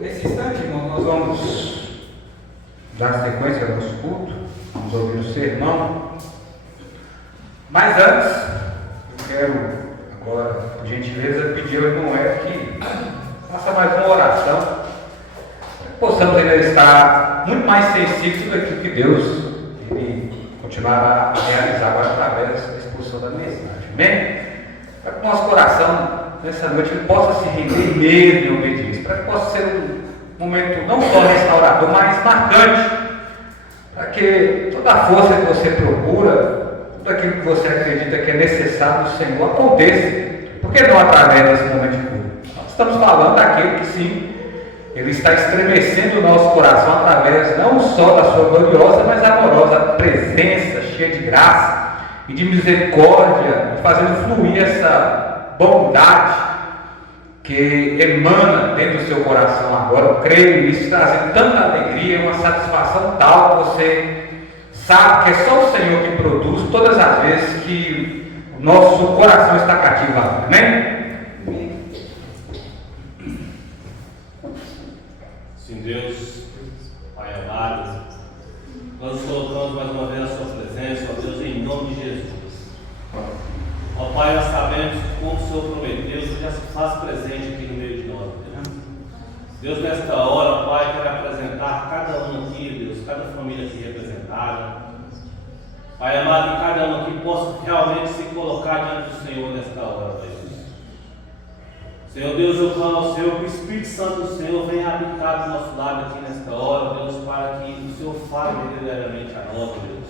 Nesse instante, irmão, nós vamos dar sequência ao nosso culto, vamos ouvir o sermão. Mas antes, eu quero agora, por gentileza, pedir ao irmão Hélio que faça mais uma oração, para que possamos ainda estar muito mais sensíveis daquilo que Deus ele continuará a realizar agora através da exposição da mensagem. Amém? Para que o nosso coração, nessa noite, ele possa se render mesmo em obediência, para que possa ser um momento não só restaurador, mas marcante, para que toda a força que você procura, tudo aquilo que você acredita que é necessário do Senhor aconteça. Por que não através desse momento de culto? Nós estamos falando daquele que sim, ele está estremecendo o nosso coração através não só da sua gloriosa, mas amorosa presença, cheia de graça e de misericórdia, fazendo fluir essa bondade que emana dentro do seu coração agora. Eu creio nisso, trazendo tanta alegria, uma satisfação tal que você sabe que é só o Senhor que produz todas as vezes que o nosso coração está cativado. Amém? Sim, Deus, Pai amado, nós nos colocamos mais uma vez na Sua presença, ó Deus, em nome de Jesus. Ó Pai, nós sabemos que como o Senhor prometeu, o Senhor já se faz presente aqui no meio de nós. Deus, nesta hora, Pai, quero apresentar cada um aqui, Deus, cada família aqui representada. Pai amado, que cada um aqui possa realmente se colocar diante do Senhor nesta hora, Deus. Senhor Deus, eu clamo ao Senhor que o Espírito Santo do Senhor venha habitar do nosso lado aqui nesta hora, Deus, para que o Senhor fale verdadeiramente a nós, Deus.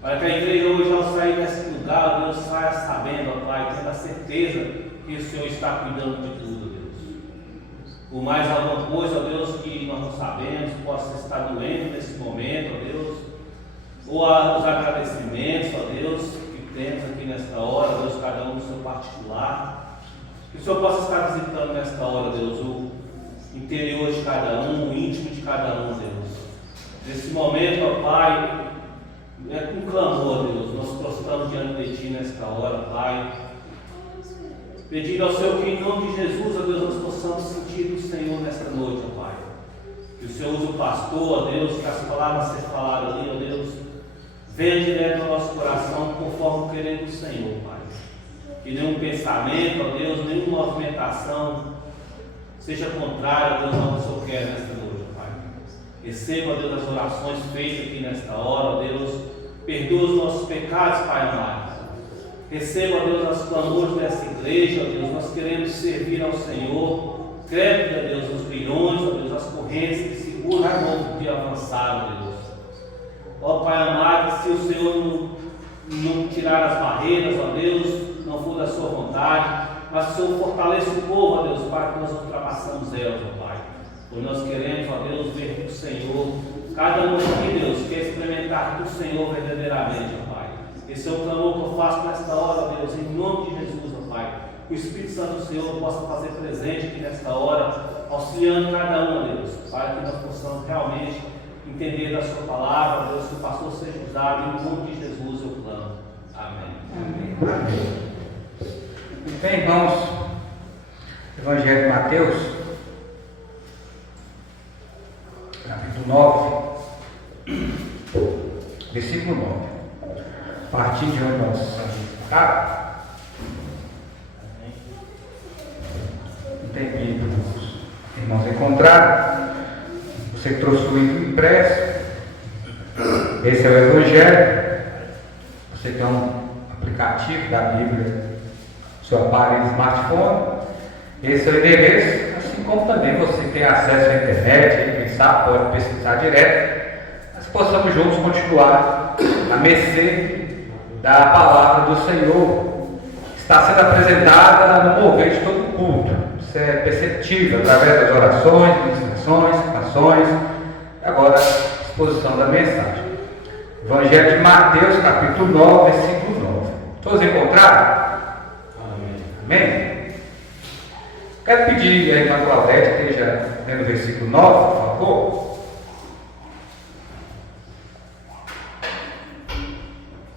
Para que a igreja hoje, ao sair desse lugar, Deus, saia sabendo, ó Pai, tendo a certeza que o Senhor está cuidando de tudo, Deus. Por mais alguma coisa, ó Deus, que nós não sabemos, possa estar doendo nesse momento, ó Deus, ou os agradecimentos, ó Deus, que temos aqui nesta hora, Deus, cada um no seu particular. Que o Senhor possa estar visitando nesta hora, Deus, o interior de cada um, o íntimo de cada um, Deus. Nesse momento, ó Pai, é com clamor, Deus, nós prostramos diante de Ti nesta hora, Pai. Pedindo ao Senhor que em nome de Jesus, ó Deus, nós possamos sentir do Senhor nesta noite, ó Pai. Que o Senhor use o pastor, ó Deus, que as palavras sejam faladas ali, ó Deus, venha direto ao nosso coração conforme o querer do Senhor, Pai. Que nenhum pensamento, ó Deus, nenhuma movimentação seja contrária, ó Deus, ao que o Senhor quer nesta noite, ó Pai. Receba, ó Deus, as orações feitas aqui nesta hora, ó Deus, perdoa os nossos pecados, Pai amado. Receba, ó Deus, as clamores dessa igreja, ó Deus, nós queremos servir ao Senhor. Creve, ó Deus, os grilhões, ó Deus, as correntes que seguram o novo de avançar, ó Deus. Ó Pai amado, se o Senhor não tirar as barreiras, ó Deus, não for da sua vontade, mas que o Senhor fortaleça o povo, ó Deus, para que nós ultrapassamos elas, ó Pai. Pois nós queremos, ó Deus, ver do Senhor, cada um aqui, Deus, quer experimentar do Senhor verdadeiramente, ó Pai. Esse é o clamor que eu faço nesta hora, ó Deus, em nome de Jesus, ó Pai. Que o Espírito Santo do Senhor possa fazer presente aqui nesta hora, auxiliando cada um, ó Deus, para que nós possamos realmente entender da sua palavra, ó Deus, que o pastor seja usado, em nome de Jesus eu clamo. Amém. Amém. Amém. Bem, irmãos, Evangelho de Mateus, capítulo 9, versículo 9. A partir de onde nós estamos, não tem Bíblia, irmãos, encontraram. Você trouxe o livro impresso. Esse é o Evangelho. Você tem um aplicativo da Bíblia, seu aparelho smartphone. Esse é o endereço, assim como também você tem acesso à internet, quem sabe pode pesquisar direto. Nós possamos juntos continuar a mercê da palavra do Senhor, que está sendo apresentada no mover de todo o culto. Isso é perceptível através das orações, ministrações, citações, e agora a exposição da mensagem. Evangelho de Mateus, capítulo 9, versículo 9. Todos encontraram? Amém. Amém? Quero pedir a irmã Claudete que esteja lendo o versículo 9, por favor.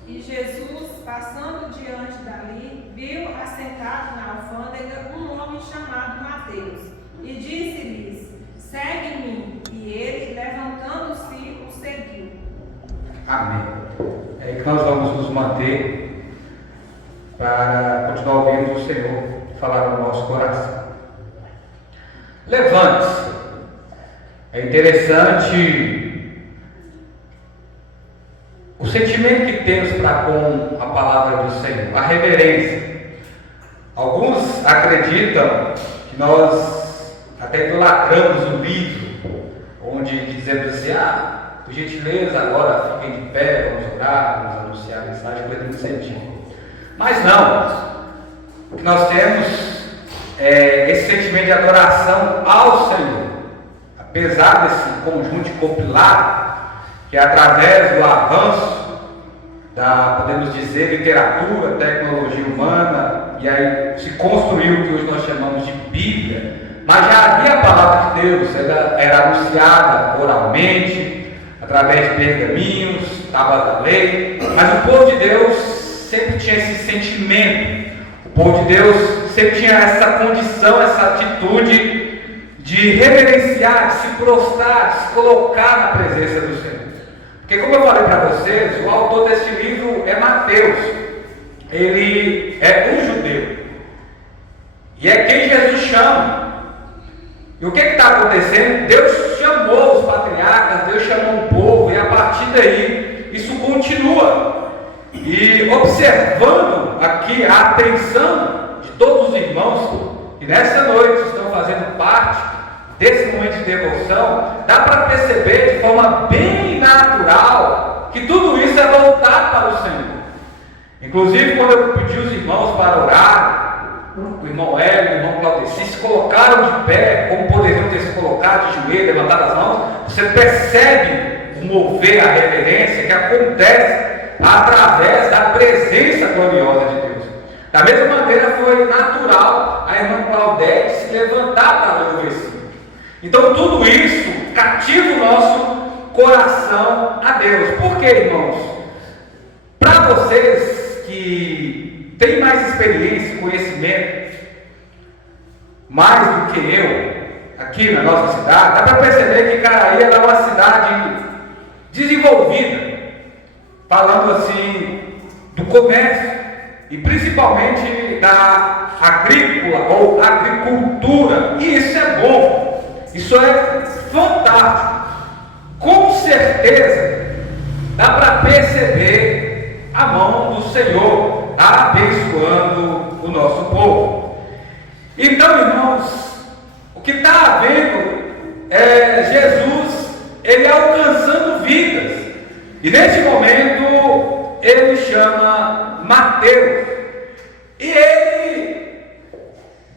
E Jesus, passando diante dali, viu assentado na alfândega um homem chamado Mateus, e disse-lhes: segue-me. E ele, levantando-se, o seguiu. Amém. É aí que nós vamos nos manter para continuar ouvindo o Senhor falar no nosso coração. Levante-se. É interessante o sentimento que temos para com a palavra do Senhor, a reverência. Alguns acreditam que nós até idolatramos o livro, onde dizemos assim: por gentileza, agora fiquem de pé, vamos orar, vamos anunciar a mensagem, coisa nesse sentido. Mas não, o que nós temos é esse sentimento de adoração ao Senhor. Apesar desse conjunto compilado, que é através do avanço da, podemos dizer, literatura, tecnologia humana, e aí se construiu o que hoje nós chamamos de Bíblia, mas já havia a palavra de Deus, ela era anunciada oralmente, através de pergaminhos, tábuas da lei, mas o povo de Deus sempre tinha esse sentimento, o povo de Deus sempre tinha essa condição, essa atitude de reverenciar, de se prostrar, de se colocar na presença do Senhor. Porque, como eu falei para vocês, o autor deste livro é Mateus. Ele é um judeu. E é quem Jesus chama. E o que está acontecendo? Deus chamou os patriarcas, Deus chamou um povo, e a partir daí, isso continua. E observando aqui a atenção de todos os irmãos, que nessa noite estão fazendo parte desse momento de devoção, dá para perceber de forma bem natural que tudo isso é voltado para o Senhor. Inclusive, quando eu pedi os irmãos para orar, o irmão Hélio e o irmão Claudeci se colocaram de pé, como poderiam ter se colocado de joelho, levantado as mãos, você percebe o mover, a reverência que acontece através da presença gloriosa de Deus. Da mesma maneira, foi natural a irmã Claudete se levantar para ler o versículo. Então tudo isso cativa o nosso coração a Deus. Por quê, irmãos? Para vocês que têm mais experiência e conhecimento, mais do que eu, aqui na nossa cidade, dá para perceber que Caraí é uma cidade desenvolvida, falando assim do comércio e principalmente da agrícola ou agricultura, e isso é bom. Isso é fantástico. Com certeza dá para perceber a mão do Senhor abençoando o nosso povo. Então, irmãos, o que está havendo é Jesus, ele alcançando vidas. E nesse momento ele chama Mateus. E ele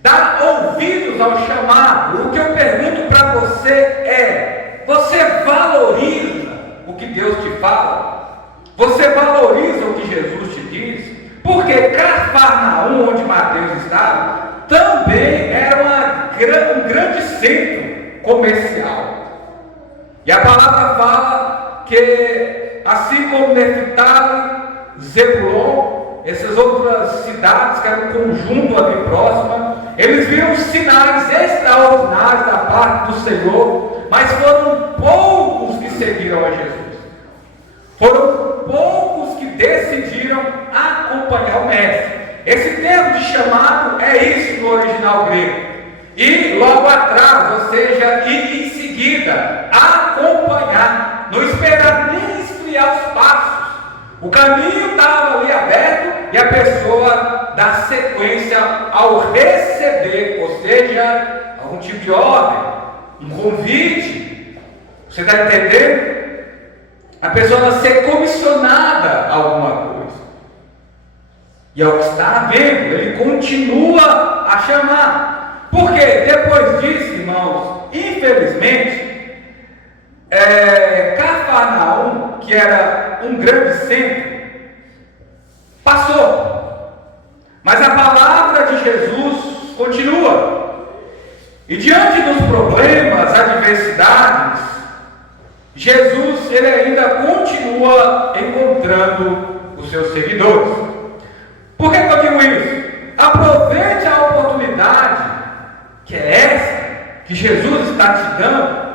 dá ouvidos ao chamado. O que eu pergunto para você é: você valoriza o que Deus te fala? Você valoriza o que Jesus te diz? Porque Cafarnaum, onde Mateus estava, também era um grande centro comercial. E a palavra fala que, assim como Neftali, Zebulon, essas outras cidades que eram um conjunto ali próximo, eles viram sinais extraordinários da parte do Senhor, mas foram poucos que seguiram a Jesus. Foram poucos que decidiram acompanhar o Mestre. Esse termo de chamado é isso no original grego. E logo atrás, ou seja, e em seguida, acompanhar, não esperar nem esfriar os passos. O caminho estava ali aberto e a pessoa dá sequência ao receber, ou seja, algum tipo de ordem, um convite. Você está entendendo? A pessoa vai ser comissionada a alguma coisa. E é o que está havendo, ele continua a chamar. Porque depois disso, irmãos, infelizmente, Cafarnaum, que era um grande centro, passou. Mas a palavra de Jesus continua. E diante dos problemas, adversidades, Jesus ele ainda continua encontrando os seus seguidores. Por que eu digo isso? Aproveite a oportunidade, que é essa, que Jesus está te dando,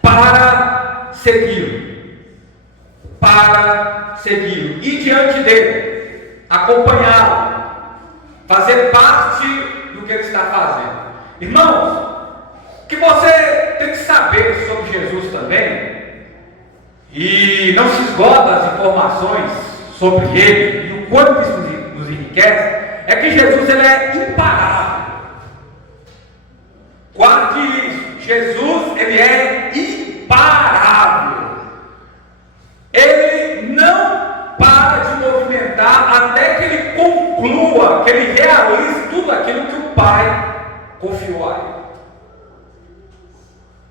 para segui-lo. Para segui-lo. Ir diante dele, acompanhá-lo, fazer parte do que ele está fazendo. Irmãos, o que você tem que saber sobre Jesus também, e não se esgota as informações sobre ele, e o quanto isso nos enriquece, é que Jesus ele é imparável. Guarde isso, Jesus ele é imparável. Ele não para de movimentar até que ele conclua, que ele realize tudo aquilo que o Pai confiou a ele.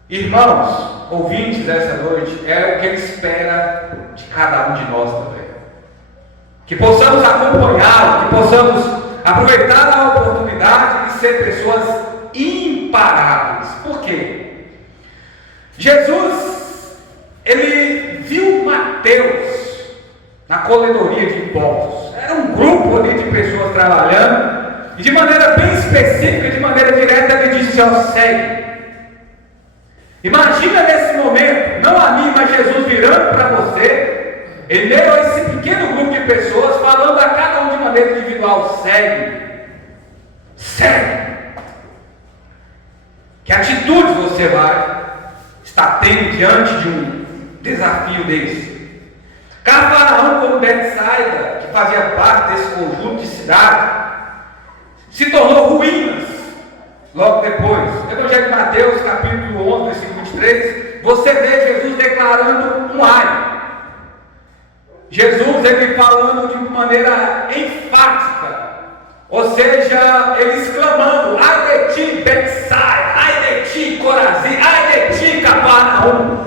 Irmãos, ouvintes dessa noite, é o que ele espera de cada um de nós também. Que possamos acompanhá-lo, que possamos aproveitar a oportunidade de ser pessoas imparáveis. Por quê? Jesus, ele viu Mateus na coletoria de impostos. Era um grupo ali de pessoas trabalhando, e de maneira bem específica, de maneira direta, ele disse: ó, segue. Imagina nesse momento, não a mim, mas Jesus virando para você, em meio a esse pequeno grupo de pessoas, falando a cada um de maneira individual: segue, segue. Que atitude você vai estar tendo diante de um desafio desse? Cafarnaum, como Betsaida, que fazia parte desse conjunto de cidades, se tornou ruínas logo depois. Evangelho de Mateus, capítulo 11, versículo 23, você vê Jesus declarando um ai. Jesus, ele falando de uma maneira enfática, ou seja, ele exclamando: ai de ti, Betsaida, ai de ti, Corazim, ai de ti, Cafarnaum.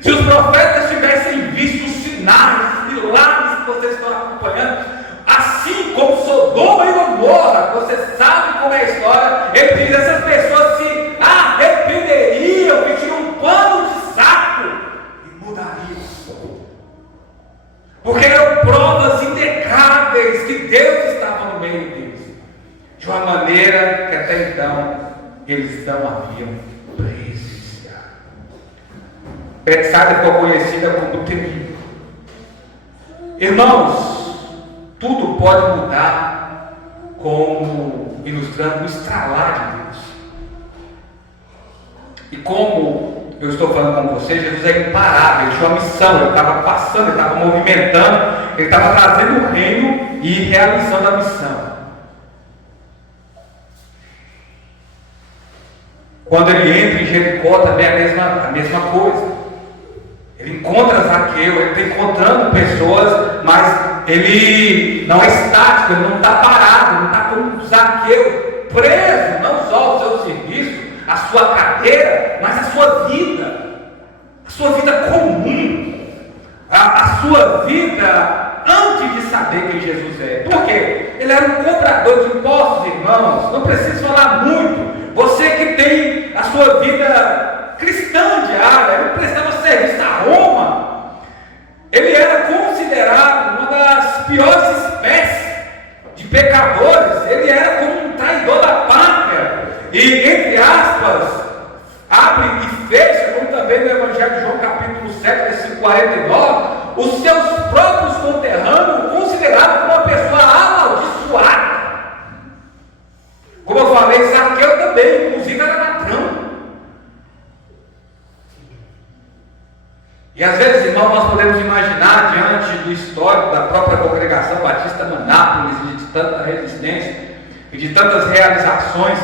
Se os profetas tivessem visto os sinais, os milagres que vocês estão acompanhando, assim como Sodoma e Gomorra, você sabe como é a história, ele diz: essas pessoas se arrependeriam, vestiriam um pano de saco e mudariam. Porque eram provas indecáveis que Deus estava no meio deles, de uma maneira que até então eles não haviam presenciado. Betsaida ficou conhecida como terrível. Irmãos, tudo pode mudar, como ilustrando o estralar de Deus. E como eu estou falando com vocês, Jesus é imparável, ele tinha uma missão, ele estava passando, ele estava movimentando, ele estava trazendo o reino e realizando a missão. Quando ele entra em Jericó também é a mesma coisa. Ele encontra Zaqueu, ele está encontrando pessoas, mas ele não é estático, ele não está parado, não está como Zaqueu, preso, não só ao seu serviço, a sua cadeira, mas a sua vida comum, a sua vida antes de saber quem Jesus é. Por quê? Ele era um cobrador de impostos, irmãos, não preciso falar muito. Você que tem a sua vida cristã diária, ele prestava serviço a Roma, ele era considerado uma das piores espécies de pecadores, ele era como um traidor da pátria, e entre aspas, abre e fecha, como também no Evangelho de João capítulo 7, versículo 49, os seus próprios conterrâneos considerados como uma pessoa amaldiçoada. Como eu falei, Zaqueu também, inclusive era ladrão. E às vezes, irmão, nós podemos imaginar, diante do histórico da própria congregação batista Manápolis, e de tanta resistência, e de tantas realizações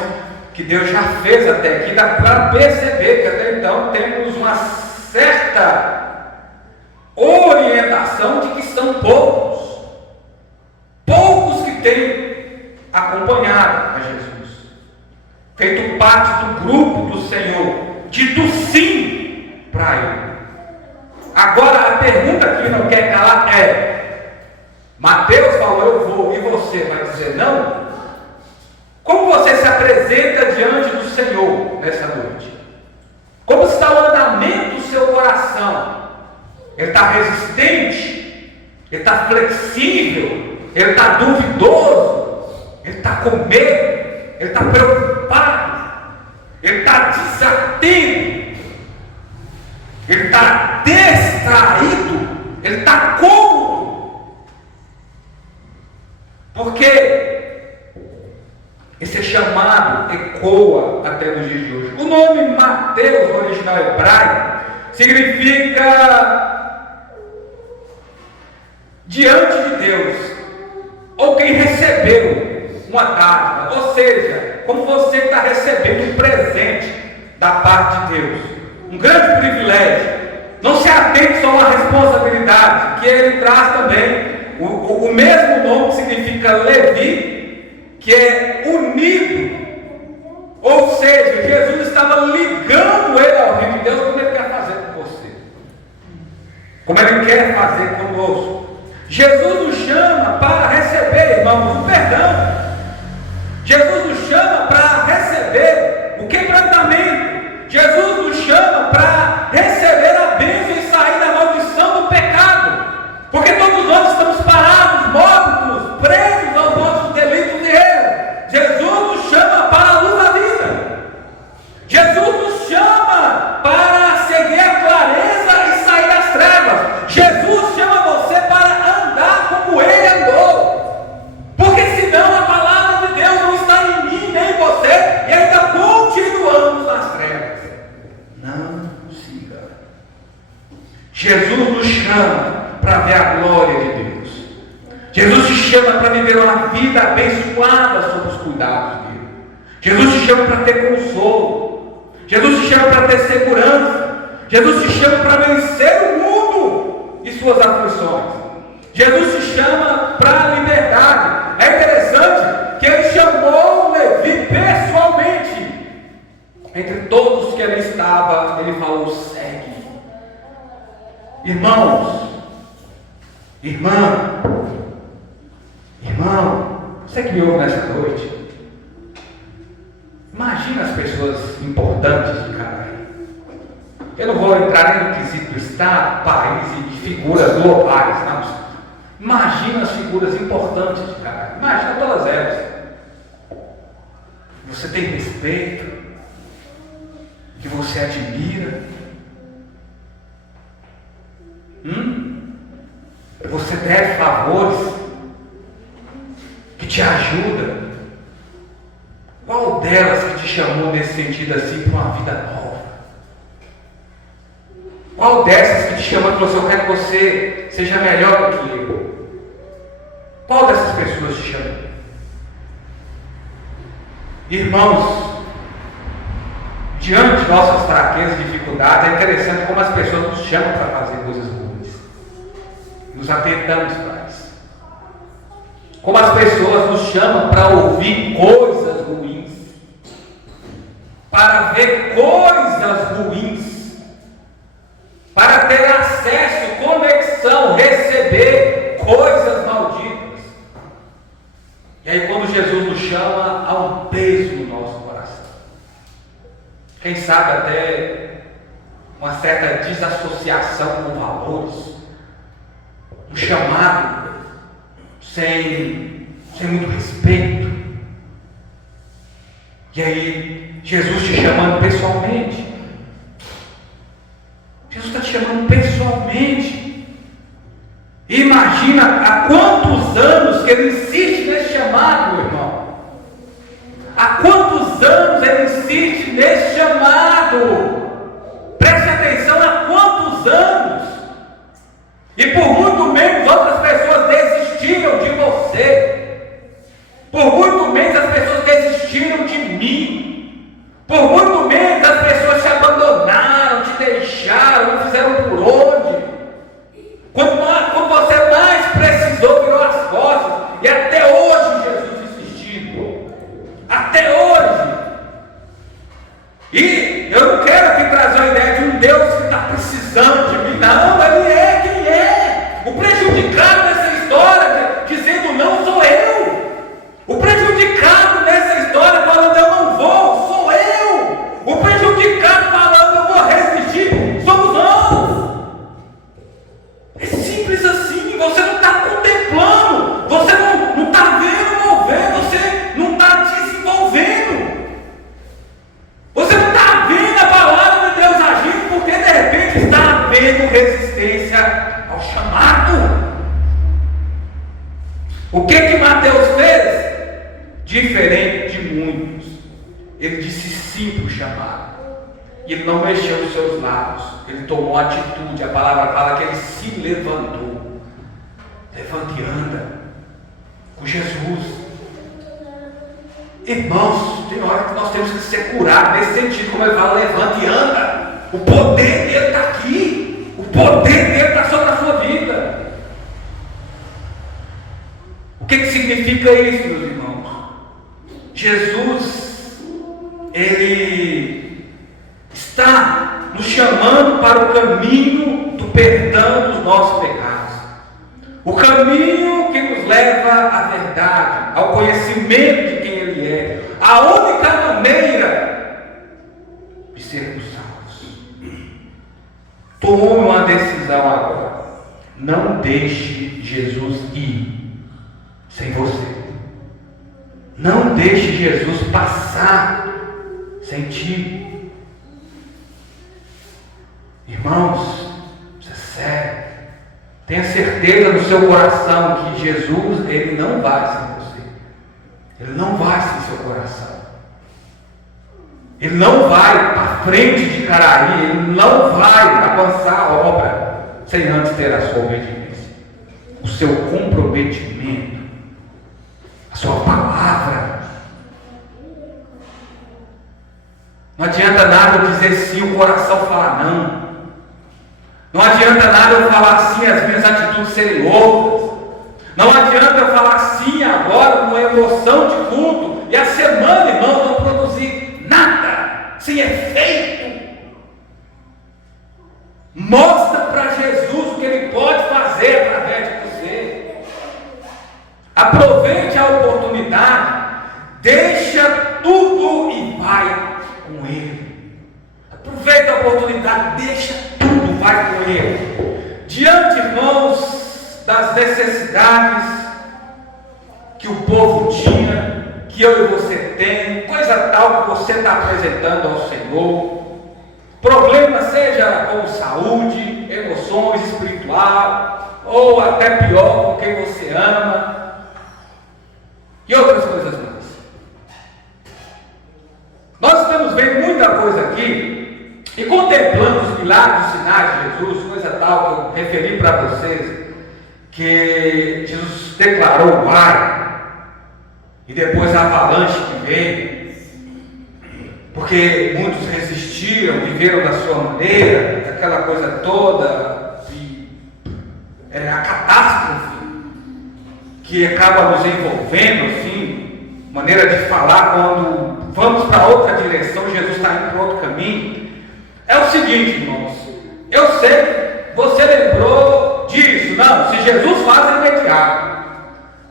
que Deus já fez até aqui, dá para perceber que até então temos uma certa orientação de que são poucos que têm acompanhado a Jesus, feito parte do grupo do Senhor, dito sim para Ele. Agora a pergunta que não quer calar é: Mateus falou eu vou, e você vai dizer não? Como você se apresenta diante do Senhor nessa noite? Como está o andamento do seu coração? Ele está resistente? ele está flexível, ele está duvidoso, ele está com medo, ele está preocupado, ele está desatento, ele está distraído, ele está cômodo. Porque esse chamado ecoa até nos dias de hoje. O nome Mateus, no original hebraico, significa diante de Deus, ou quem recebeu uma dádiva, ou seja, como você está recebendo um presente da parte de Deus, um grande privilégio. Não se atente só à responsabilidade, que ele traz também o mesmo nome que significa Levi, que é unido. Ou seja, Jesus estava ligando ele ao reino de Deus, como ele quer fazer com você, como ele quer fazer conosco. Jesus nos chama para receber, irmãos, o perdão. Jesus nos chama para receber o quebrantamento. Jesus nos chama para receber a bênção e sair da maldição do pecado. Porque todos nós estamos parados, mortos, presos aos nossos delitos e erros. Jesus nos chama para a luz da vida. Jesus nos chama para seguir a clareza e sair das trevas. Jesus chama você para andar como ele andou. Porque senão a palavra de Deus não está em mim nem em você e ainda continuamos nas trevas. Não siga. Jesus nos chama para ver a glória de Deus. Jesus te chama para viver uma vida abençoada sob os cuidados dele. Jesus te chama para ter consolo. Jesus te chama para ter segurança. Jesus te chama para vencer o mundo e suas aflições. Jesus te chama para a liberdade. É interessante que ele chamou Levi pessoalmente. Entre todos que ali estava, ele falou: segue. Irmãos, irmão, você que me ouve nessa noite, imagina as pessoas importantes de Caraí. Eu não vou entrar nem no quesito do Estado, país e de figuras globais, não. Imagina as figuras importantes de Caraí. Imagina todas elas. Você tem respeito, que você admira. Você deve favores que te ajudam. Qual delas que te chamou nesse sentido assim para uma vida nova? Qual dessas que te chamou e falou assim: eu quero que você seja melhor do que eu? Qual dessas pessoas te chamou? Irmãos, diante de nossas fraquezas e dificuldades, é interessante como as pessoas nos chamam para fazer coisas ruins. Nos atentamos para isso. Como as pessoas nos chamam para ouvir coisas ruins, para ver coisas ruins, para ter acesso, conexão, receber coisas malditas. E aí quando Jesus nos chama, há um peso no nosso coração. Quem sabe até uma certa desassociação com valores. Um chamado sem muito respeito. E aí, Jesus te chamando pessoalmente. Jesus está te chamando pessoalmente. Imagina há quantos anos que ele insiste nesse chamado, meu irmão. Há quantos anos ele insiste nesse chamado. Preste atenção, há quantos anos. E por muito menos outras pessoas desistiram de você. Por muito menos as pessoas desistiram de mim. Por muito menos as pessoas te abandonaram, te deixaram, não fizeram por onde. Quando você mais precisou, virou as costas. E até hoje Jesus insistindo. Até hoje. E eu não quero aqui trazer a ideia de um Deus que está precisando de mim. resistência ao chamado. O que Mateus fez? Diferente de muitos. Ele disse sim para o chamado. E ele não mexeu nos seus lábios. Ele tomou atitude. A palavra fala que ele se levantou. Levanta e anda com Jesus. Irmãos, tem hora que nós temos que ser curados nesse sentido, como ele fala, levanta e anda. O poder dele está aqui. O poder dele está sobre a sua vida. O que significa isso, meus irmãos? Jesus, Ele está nos chamando para o caminho do perdão dos nossos pecados. O caminho que nos leva à verdade, ao conhecimento de quem Ele é. A única maneira de sermos salvos. Tome uma decisão agora. Não deixe Jesus ir sem você. Não deixe Jesus passar sem ti. Irmãos, isso é sério. Tenha certeza no seu coração que Jesus, Ele não vai sem você. Ele não vai sem seu coração. Ele não vai para frente de Caraí. Ele não vai avançar a obra sem antes ter a sua obediência, o seu comprometimento, a sua palavra. Não adianta nada eu dizer sim, o coração falar não. Não adianta nada eu falar sim, as minhas atitudes serem outras. Não adianta eu falar sim agora, com emoção de culto, e a semana, irmão, não produzir nada, sem efeito. Mostra para Jesus o que Ele pode fazer através de você. Aproveite a oportunidade, deixa tudo e vai com Ele. Aproveita a oportunidade, deixa tudo, vai com Ele. Diante, irmãos, das necessidades que o povo tinha, que eu e você tem, coisa tal que você está apresentando ao Senhor, problema seja com saúde, emoções, espiritual, ou até pior, com quem você ama, e outras coisas mais. Nós estamos vendo muita coisa aqui, e contemplando os milagres, os sinais de Jesus, coisa tal que eu referi para vocês, que Jesus declarou o ar, e depois a avalanche que veio, porque muitos resistiram, viveram da sua maneira, aquela coisa toda, e é a catástrofe que acaba nos envolvendo, assim, maneira de falar quando vamos para outra direção, Jesus está indo para outro caminho. É o seguinte, irmãos, eu sei que você lembrou disso, não, se Jesus faz é imediato.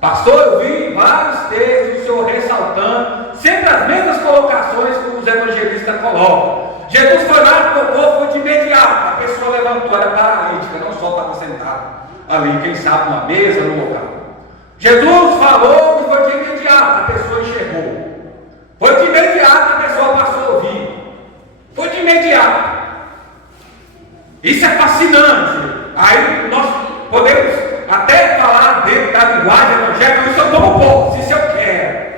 Pastor, eu vi vários textos do Senhor ressaltando sempre as mesmas colocações que os evangelistas colocam. Jesus foi lá, tocou, foi de imediato. A pessoa levantou, era paralítica, não só estava sentado ali, quem sabe numa mesa, no local. Jesus falou e foi de imediato, a pessoa enxergou. Foi de imediato, a pessoa passou a ouvir. Foi de imediato. Isso é fascinante. Aí nós podemos até falar dentro da linguagem evangélica, isso eu como posso, isso eu quero.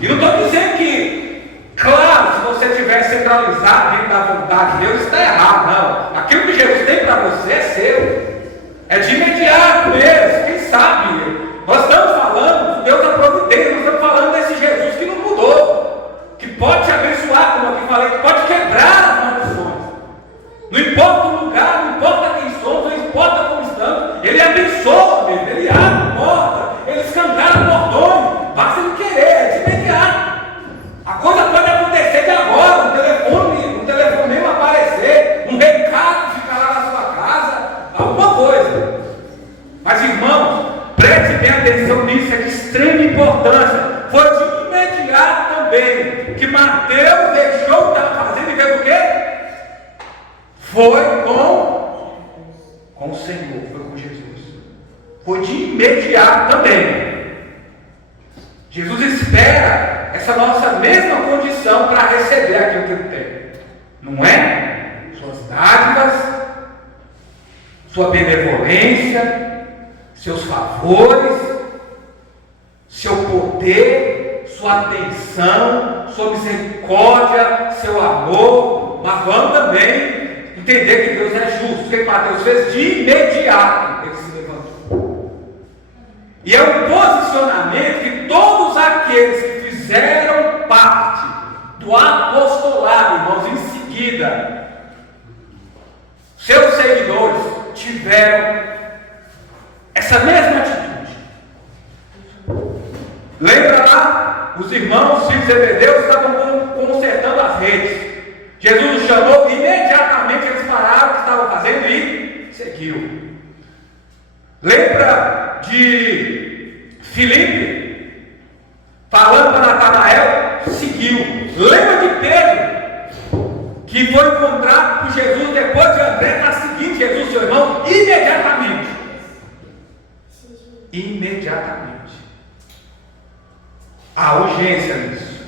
E não estou dizendo que, claro, se você estiver centralizado dentro da vontade de Deus, está errado, não. Aquilo que Jesus tem para você é seu. É de imediato mesmo, quem sabe? Nós estamos falando de Deus da providência, nós estamos falando desse Jesus que não mudou, que pode te abençoar, como eu aqui falei, que pode quebrar as maldições. Não importa o lugar, não importa quem somos, não importa como estamos, Ele abençoa mesmo, Ele abre porta, Ele escancara portões, basta Ele querer, é de imediato. A coisa pode acontecer de agora, um telefonema aparecer, um recado ficar lá na sua casa, alguma coisa. Mas irmãos, preste bem atenção nisso, é de extrema importância. Foi de imediato também que Mateus deixou o que estava fazendo e veio o quê? Foi com o Senhor, foi com Jesus. Foi de imediato também. Jesus espera essa nossa mesma condição para receber aquilo que Ele tem. Não é? Suas dádivas, sua benevolência, seus favores, seu poder, sua atenção, sua misericórdia, seu amor, mas vamos também entender que Deus é justo. O que Mateus fez? De imediato ele se levantou. E é um posicionamento que todos aqueles que fizeram parte do apostolado, irmãos, em seguida, seus seguidores tiveram essa mesma atitude. Lembra lá? Os irmãos de Zebedeu estavam consertando as redes. Jesus os chamou e imediatamente eles pararam o que estavam fazendo e seguiu. Lembra de Filipe falando para Natanael? Seguiu. Lembra de Pedro, que foi encontrado por Jesus depois de André estar seguindo Jesus, seu irmão, imediatamente. Imediatamente. Há urgência nisso.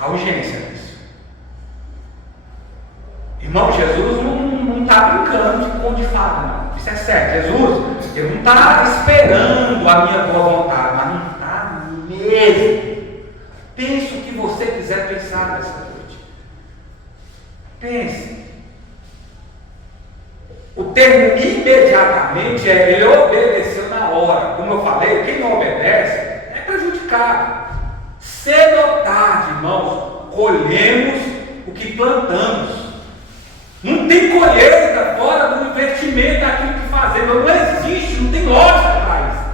Há urgência nisso. Irmão, Jesus não está brincando de conto de fada, não. Isso é certo. Jesus, ele não está esperando a minha boa vontade, mas não está mesmo. Pense o que você quiser pensar nessa noite. Pense. O termo imediatamente é ele obedeceu na hora. Como eu falei, quem não obedece é prejudicado. Cedo ou tarde, irmãos, colhemos o que plantamos. Não tem colheita fora do investimento daquilo que fazemos. Não existe, não tem lógica para isso.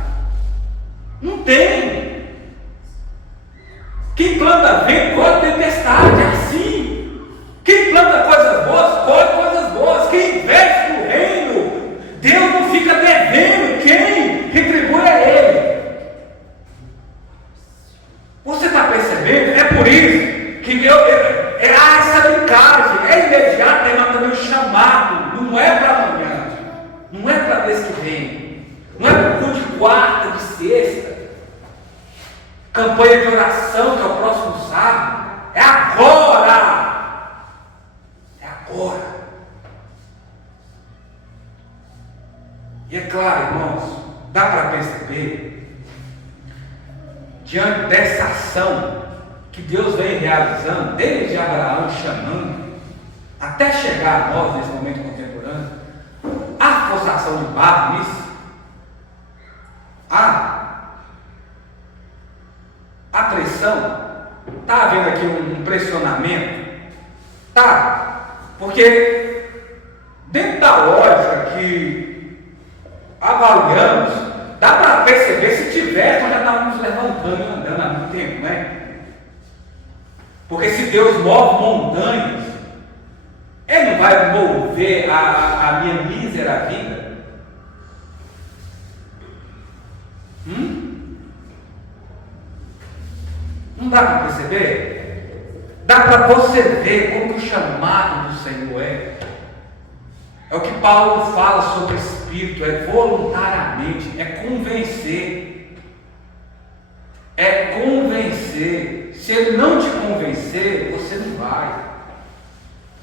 Não tem. Quem planta vento, colhe tempestade, é assim. Quem planta coisas boas, colhe coisas boas. Quem investe no reino, Deus não fica devendo. Quem retribui é Ele. Você está percebendo? É por isso que há essa linkagem. É imediato, mas também o chamado. Não é para amanhã. Não é para mês que vem. Não é para o culto de quarta, de sexta. Campanha de oração, que é o próximo sábado. É agora. É agora. E é claro, irmãos, dá para perceber, diante dessa ação que Deus vem realizando, desde Abraão chamando, até chegar a nós nesse momento contemporâneo, há forçação de barro nisso? Há pressão? Está havendo aqui um pressionamento? Tá, porque dentro da lógica que avaliamos, dá para perceber, se tivesse, nós já estávamos levantando e andando há muito tempo, né? Porque se Deus move montanhas, Ele não vai mover a minha mísera vida? Não dá para perceber? Dá para você ver como o chamado do Senhor é. É o que Paulo fala sobre o Espírito, é voluntariamente, é convencer. É convencer. Se ele não te convencer, você não vai.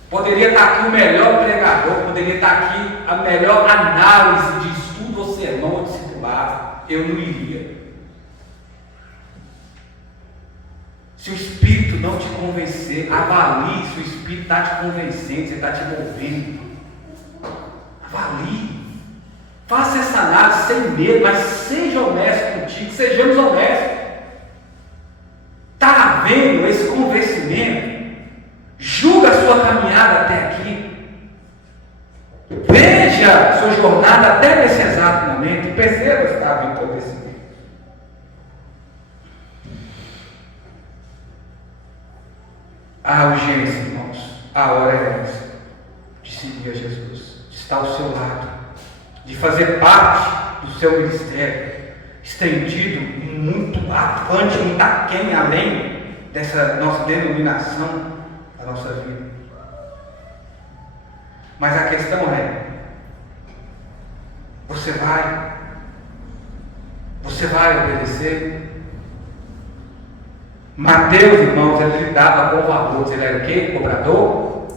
Poderia estar aqui o melhor pregador, poderia estar aqui a melhor análise de estudo ou sermão ou discipulado. Eu não iria. Se o Espírito não te convencer, avalie se o Espírito está te convencendo, se está te movendo. Avalie. Faça essa análise sem medo, mas seja honesto contigo, sejamos honestos. Está havendo esse convencimento? Julga a sua caminhada até aqui. Veja a sua jornada até nesse exato momento e perceba se está havendo convencimento. Há urgência, irmãos. A hora é essa de seguir a Jesus, de estar ao seu lado, de fazer parte do seu ministério, estendido muito avante, muito aquém, além dessa nossa denominação da nossa vida. Mas a questão é: você vai obedecer? Mateus, irmãos, ele lidava com valores. Ele era o quê? Cobrador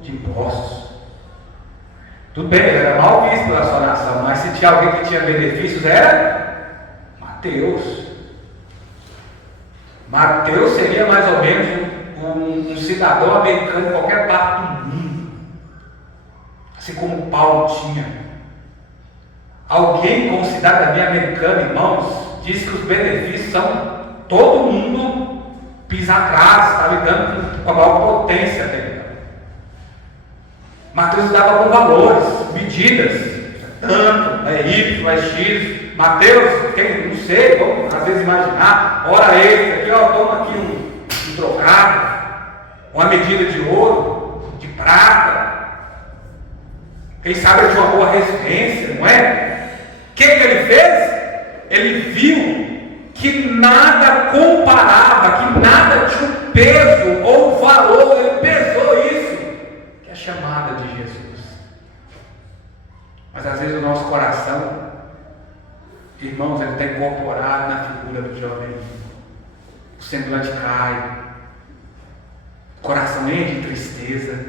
de impostos. Tudo bem, ele era mal visto pela sua nação, mas se tinha alguém que tinha benefícios, era Mateus. Mateus seria mais ou menos um cidadão americano em qualquer parte do mundo, assim como Paulo tinha. Alguém com cidadania americana, irmãos, diz que os benefícios são todo mundo pisa atrás, está lidando com a maior potência dele. Mateus dava com valores, medidas, tanto, é Y, é X. Mateus, quem não sei, vamos às vezes imaginar, hora extra, aqui ó, toma aqui um trocado, uma medida de ouro, de prata, quem sabe de uma boa residência, não é? O que ele fez? Ele viu que nada comparava, que nada tinha um peso ou um valor, ele pesou isso, que é a chamada de Jesus. Mas às vezes o nosso coração, irmãos, ele está incorporado na figura do jovem. O semblante cai, o coração enche de tristeza.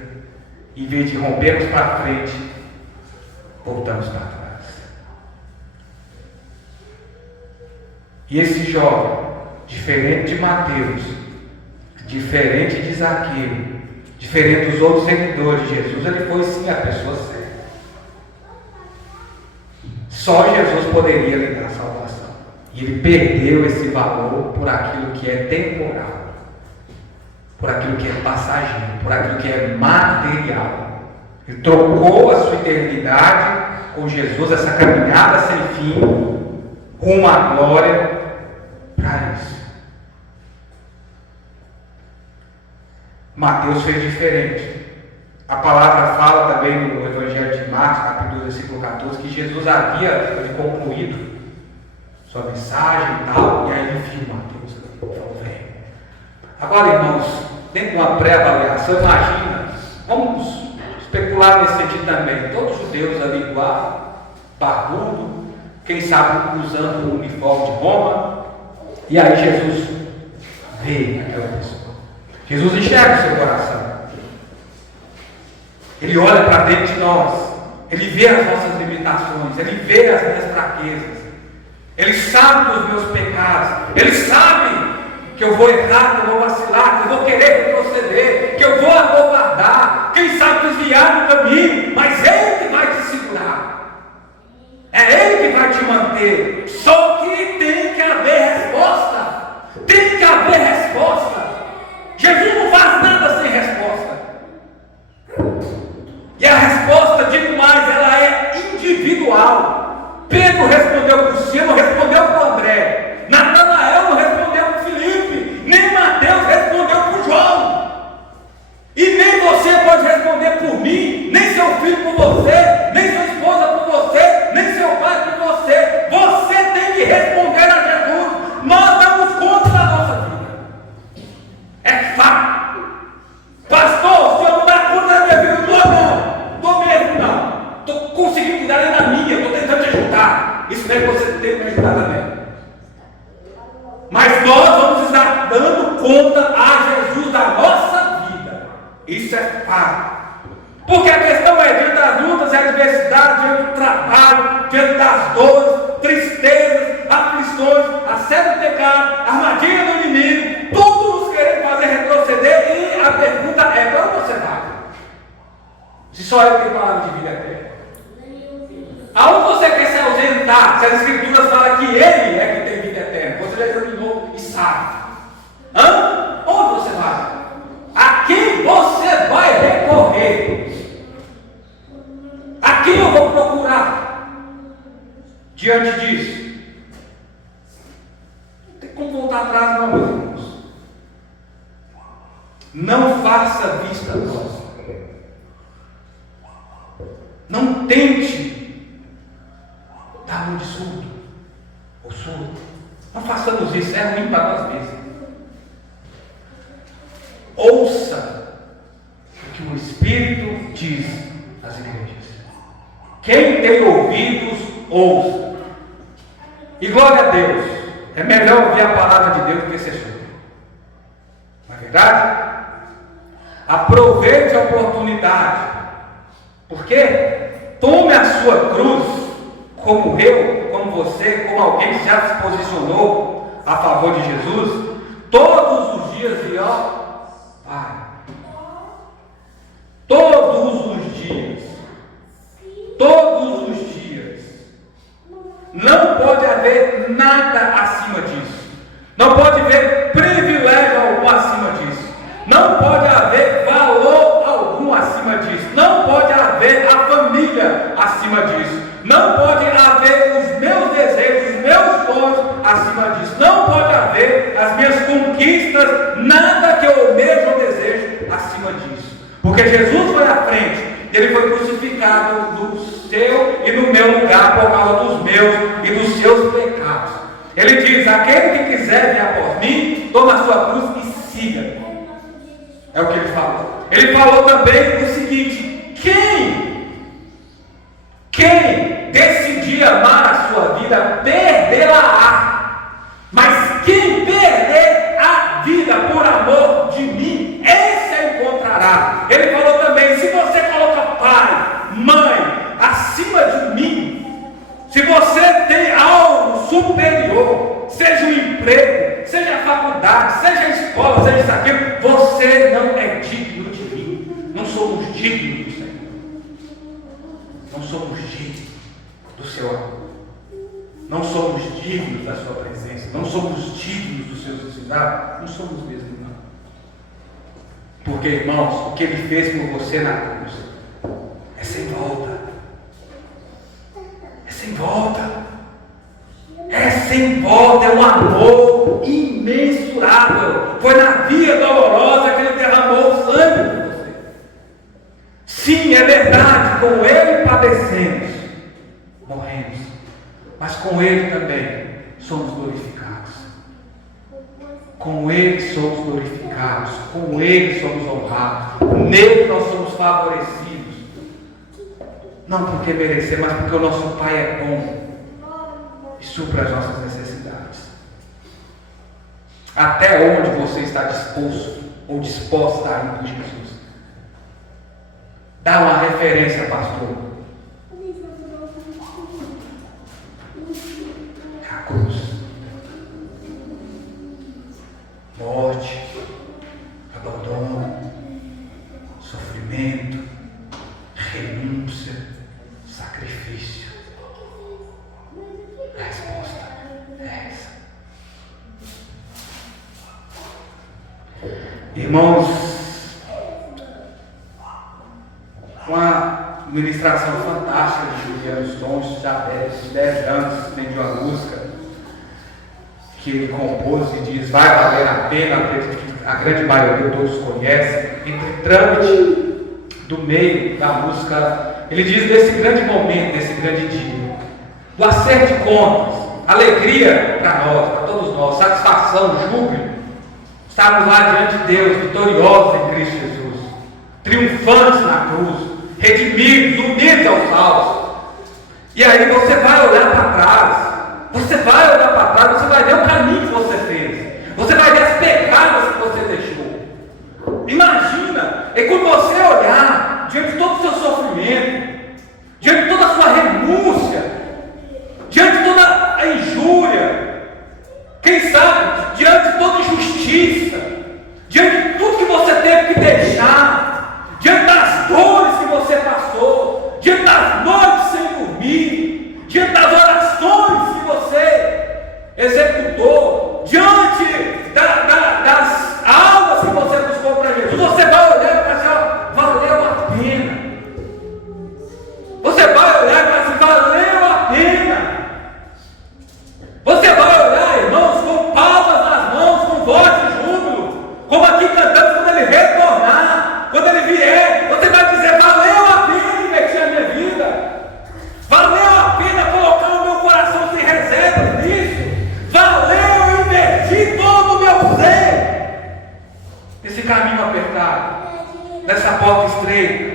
Em vez de rompermos para frente, voltamos para trás. E esse jovem, diferente de Mateus, diferente de Zaqueu, diferente dos outros seguidores de Jesus, ele foi sim a pessoa certa. Só Jesus poderia lhe dar salvação. E ele perdeu esse valor por aquilo que é temporal, por aquilo que é passageiro, por aquilo que é material. Ele trocou a sua eternidade com Jesus, essa caminhada sem fim, rumo à glória, para isso. Mateus fez diferente. A palavra fala também no Evangelho de Marcos, capítulo 2, versículo 14, que Jesus havia concluído sua mensagem e tal, e aí ele viu Mateus falou, vem. Agora, irmãos, dentro de uma pré-avaliação, imagina, vamos especular nesse sentido também, todos os judeus ali igual, barbudo, quem sabe usando o uniforme de Roma, e aí Jesus vê aquela pessoa. Jesus enxerga o seu coração. Ele olha para dentro de nós. Ele vê as nossas limitações. Ele vê as minhas fraquezas. Ele sabe dos meus pecados. Ele sabe que eu vou errar, que eu vou vacilar, que eu vou querer retroceder, que eu vou acovardar. Quem sabe desviar do caminho. Mas Ele que vai te segurar. É Ele que vai te manter. Só que tem que haver resposta. Tem que haver resposta. Jesus não faz nada sem resposta. E a resposta, digo mais, ela é individual. Pedro respondeu para o Simão, respondeu para o André. Natanael não respondeu para o Filipe. Nem Mateus respondeu para o João. E nem você pode responder por mim, nem seu filho por você, nem sua esposa por você, nem seu pai por você. Você tem que responder a Jesus. Nós damos conta da nossa vida. É fato. Pastor, o senhor não dá conta da minha vida? Não. Estou mesmo não. Estou conseguindo cuidar nem da minha, estou tentando te ajudar. Isso mesmo você tem que me ajudar também. Mas nós vamos estar dando conta a Jesus da nossa vida. Isso é fato. Porque a questão é diante das lutas e adversidades, diante do trabalho, diante das dores, tristezas, aflições, a sede do pecado, a armadilha do inimigo, tudo nos querendo fazer retroceder. E a pergunta é: para onde você vai? Se só Ele tem palavra de vida eterna. Aonde você quer se ausentar? Se as Escrituras falam que Ele é que tem vida eterna, você já examinou e sabe. Onde você vai? A quem você vai recorrer? A quem eu vou procurar? Diante disso, não tem como voltar atrás, não, meus irmãos. Não faça vista grossa. Não tente dar um de surdo ou surdo. Não façamos isso, é ruim para nós mesmos. Ouça o que o Espírito diz às igrejas. Quem tem ouvidos, ouça. E glória a Deus. É melhor ouvir a palavra de Deus do que ser surdo. Não é verdade? Aproveite a oportunidade. Por quê? tome a sua cruz, como eu, como você, como alguém que já se posicionou a favor de Jesus, todos os dias e ó, Pai, todos os dias, não pode haver nada acima disso, não pode haver privilégio algum acima disso, não pode haver valor algum acima disso, não pode haver a família acima disso, não pode haver os meus desejos, os meus sonhos acima disso, não pode haver as minhas conquistas, nada que eu almejo ou desejo acima disso, porque Jesus foi à frente, ele foi crucificado no seu e no meu lugar por causa dos meus e dos seus pecados. Ele diz: aquele que quiser vir após mim, toma a sua cruz e siga. É o que ele falou. Ele falou também o seguinte: quem decidir amar a sua vida, perdê-la-á. Mas quem perder a vida por amor de mim, esse a encontrará. Ele falou também: se você coloca pai, mãe acima de mim, se você tem algo superior, seja o emprego, seja a faculdade, seja a escola, seja isso aqui, você não é digno de mim. Não somos dignos do Senhor. Não somos dignos do seu amor. Não somos dignos da sua presença. Não somos dignos dos seus ensinos. Não somos mesmo, não. Porque, irmãos, o que Ele fez por você na cruz é sem volta. É sem volta. É sem volta. É um amor imensurável. Foi na via dolorosa que Ele derramou o sangue por você. Sim, é verdade. Com Ele padecemos, morremos. Mas com Ele também somos glorificados. Com Ele somos glorificados. Com Ele somos honrados. Nele nós somos favorecidos. Não porque merecemos, mas porque o nosso Pai é bom e supra as nossas necessidades. Até onde você está disposto ou disposta a ir por Jesus? Dá uma referência, pastor. A cruz. Morte, abandono, sofrimento, renúncia, sacrifício. A resposta é essa. Irmãos, uma ministração fantástica de Juliano Sons, já 10 anos, tem de uma música que ele compôs e diz: vai valer a pena, a grande maioria todos conhecem, entre trâmite do meio da música, ele diz desse grande momento, desse grande dia, do acerto de contas, alegria para nós, para todos nós, satisfação, júbilo, estarmos lá diante de Deus, vitoriosos em Cristo Jesus, triunfantes na cruz, redimidos, unidos aos salvos. E aí você vai olhar para trás, você vai ver o caminho que você fez, você vai ver as pegadas que você deixou. Imagina, é quando você olhar diante de todo o seu sofrimento, diante de toda a sua renúncia, diante de toda a injúria, quem sabe, diante de toda a injustiça, diante de tudo que você teve que deixar, diante das dores que você passou, diante das noites sem dormir, diante das orações que você executou, diante das aulas que você buscou para Jesus, você vai olhar e vai dizer: valeu a pena. Você vai olhar e vai dizer: valeu a pena. Você vai olhar, irmãos, com palmas nas mãos, com voz de júbilo, como aqui cantamos, quando Ele retornar, quando Ele vier, você vai dizer: valeu a pena investir a minha vida, valeu a pena colocar o meu coração sem reservas nisso, valeu investir todo o meu ser nesse caminho apertado, nessa porta estreita,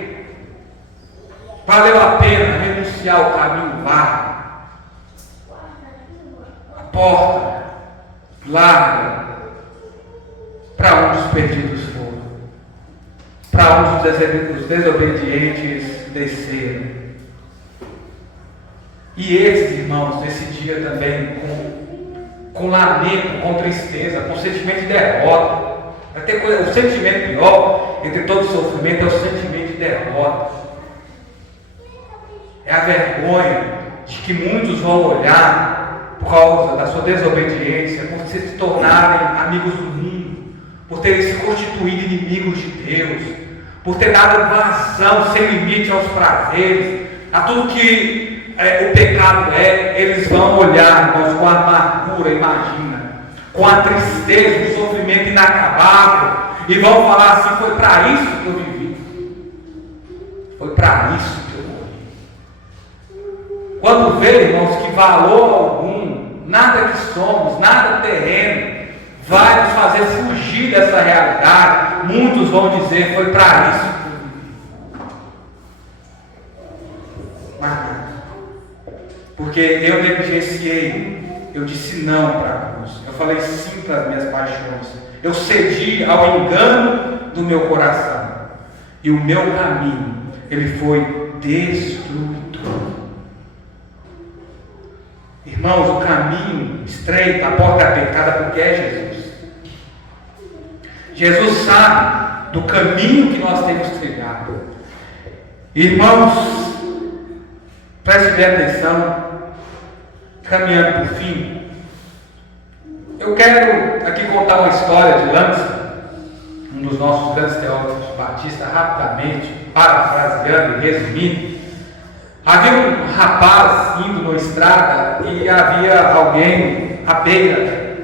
valeu a pena renunciar ao caminho largo, a porta larga, para onde os perdidos foram, para onde os desobedientes desceram. E esses irmãos, nesse dia também, com lamento, com tristeza, com sentimento de derrota. Vai ter coisa, o sentimento pior entre todo o sofrimento é o sentimento de derrota. É a vergonha de que muitos vão olhar por causa da sua desobediência, por se tornarem amigos do mundo, por terem se constituído inimigos de Deus, por ter dado vazão sem limite aos prazeres, a tudo que o pecado é. Eles vão olhar, irmãos, com a amargura, imagina, com a tristeza, o sofrimento inacabável, e vão falar assim: foi para isso que eu vivi, foi para isso que eu morri. Quando vê, irmãos, que valor algum, nada que somos, nada terreno, vai nos fazer fugir dessa realidade, muitos vão dizer: foi para isso que eu vivi. Mas nada, porque eu negligenciei, eu disse não para a cruz, eu falei sim para as minhas paixões, eu cedi ao engano do meu coração, e o meu caminho, ele foi destruidor. Irmãos, o caminho estreito, a porta apertada, porque é Jesus. Jesus sabe do caminho que nós temos trilhado. Irmãos, preste bem atenção, caminhando para o fim. Eu quero aqui contar uma história de Lansky, um dos nossos grandes teólogos batistas, rapidamente, parafraseando e resumindo. Havia um rapaz indo numa estrada e havia alguém à beira.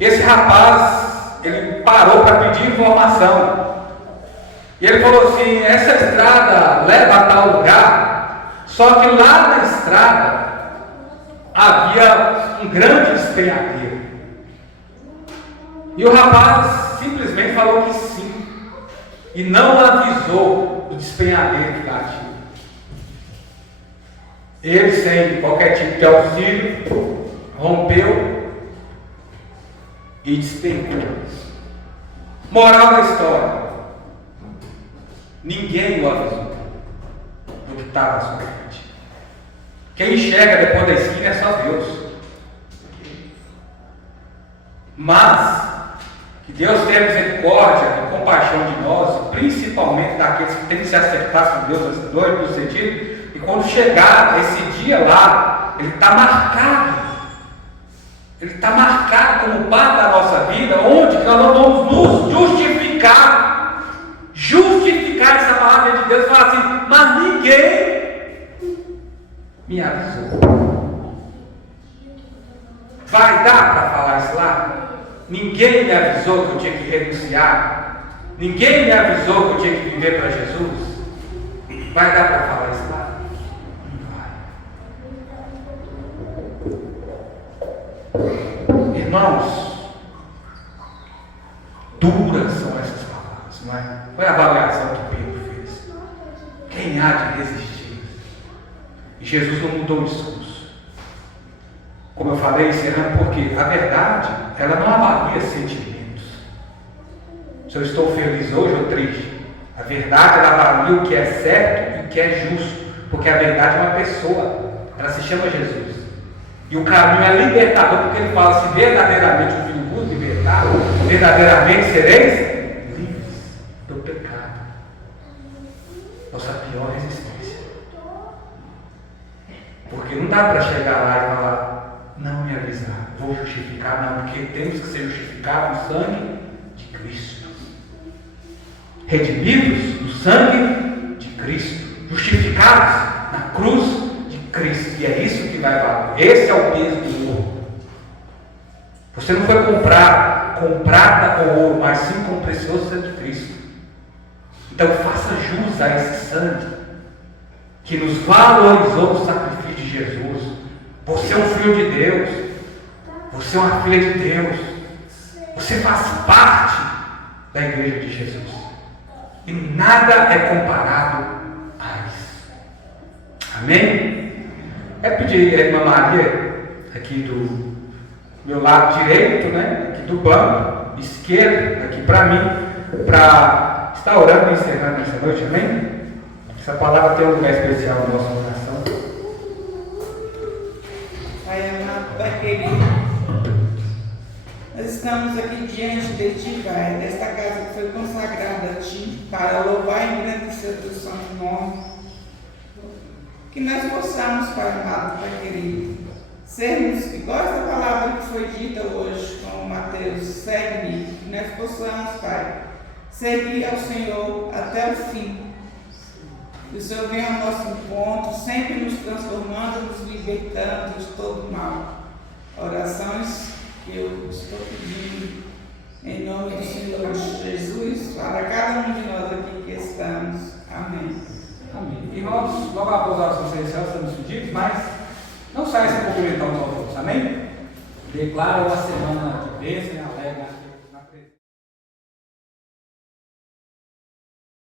Esse rapaz, ele parou para pedir informação. E ele falou assim: essa estrada leva a tal lugar, só que lá na estrada havia um grande despenhadeiro. E o rapaz simplesmente falou que sim, e não avisou do despenhadeiro que lá tinha. Ele, sem qualquer tipo de auxílio, rompeu e despencou. Moral da história: ninguém o avisou do que estava à sua frente. Quem enxerga depois da esquina é só Deus. Mas que Deus tenha misericórdia e compaixão de nós, principalmente daqueles que têm que se acertar com Deus nesse doido sentido. E quando chegar esse dia lá, ele está marcado. Ele está marcado como parte da nossa vida, onde nós não vamos nos justificar. Justificar essa palavra de Deus e falar assim: mas ninguém me avisou. Vai dar para falar isso lá? Ninguém me avisou que eu tinha que renunciar. Ninguém me avisou que eu tinha que viver para Jesus. Vai dar para falar isso lá? Irmãos, duras são essas palavras, não é? Foi a avaliação que Pedro fez. Quem há de resistir? E Jesus não mudou o discurso. Como eu falei, encerrando, porque a verdade, ela não avalia sentimentos. Se eu estou feliz hoje ou triste, a verdade, ela avalia o que é certo e o que é justo, porque a verdade é uma pessoa, ela se chama Jesus. E o caminho é libertador, porque ele fala: se verdadeiramente o Filho vos libertar, verdadeiramente sereis livres do pecado. Nossa pior resistência. Porque não dá para chegar lá e falar: não me avisar, vou justificar, não, porque temos que ser justificados no sangue de Cristo. Redimidos no sangue de Cristo, justificados na cruz de Cristo, e é isso que vai valer. Esse é o peso do ouro. Você não foi comprado com prata ou ouro, mas sim com o precioso sangue de Cristo. Então faça jus a esse sangue que nos valorizou no sacrifício de Jesus. Você é um filho de Deus, você é uma filha de Deus, você faz parte da igreja de Jesus, e nada é comparado a isso. Amém? É pedir a irmã Maria, aqui do meu lado direito, né, aqui do banco esquerdo, aqui para mim, para estar orando e encerrando essa noite, amém? Essa palavra tem um lugar especial no nosso coração. diante de ti, Pai, desta casa que foi consagrada a ti, para louvar e engrandecer o teu santo nome. Que nós possamos, Pai amado, Pai querido, sermos igual essa palavra que foi dita hoje com Mateus, segue-me, que nós possamos, Pai, seguir ao Senhor até o fim. Que o Senhor venha ao nosso encontro, sempre nos transformando, nos libertando de todo mal. Orações que eu estou pedindo em nome do Senhor Jesus, para cada um de nós aqui que estamos. Amém. Amém. Irmãos, logo após a oração celestial, estamos pedidos, mas não saia sem cumprimentar os outros. Amém? Declaro a semana de bênção e alega